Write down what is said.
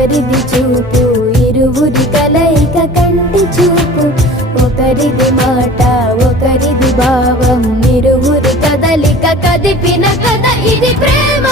ఒకరిది చూపు ఇరువురి కలయిక కంటి చూపు, ఒకరిది మాట ఒకరిది భావం ఇరువురి కదలిక కదిపిన కథ ఇది ప్రేమ.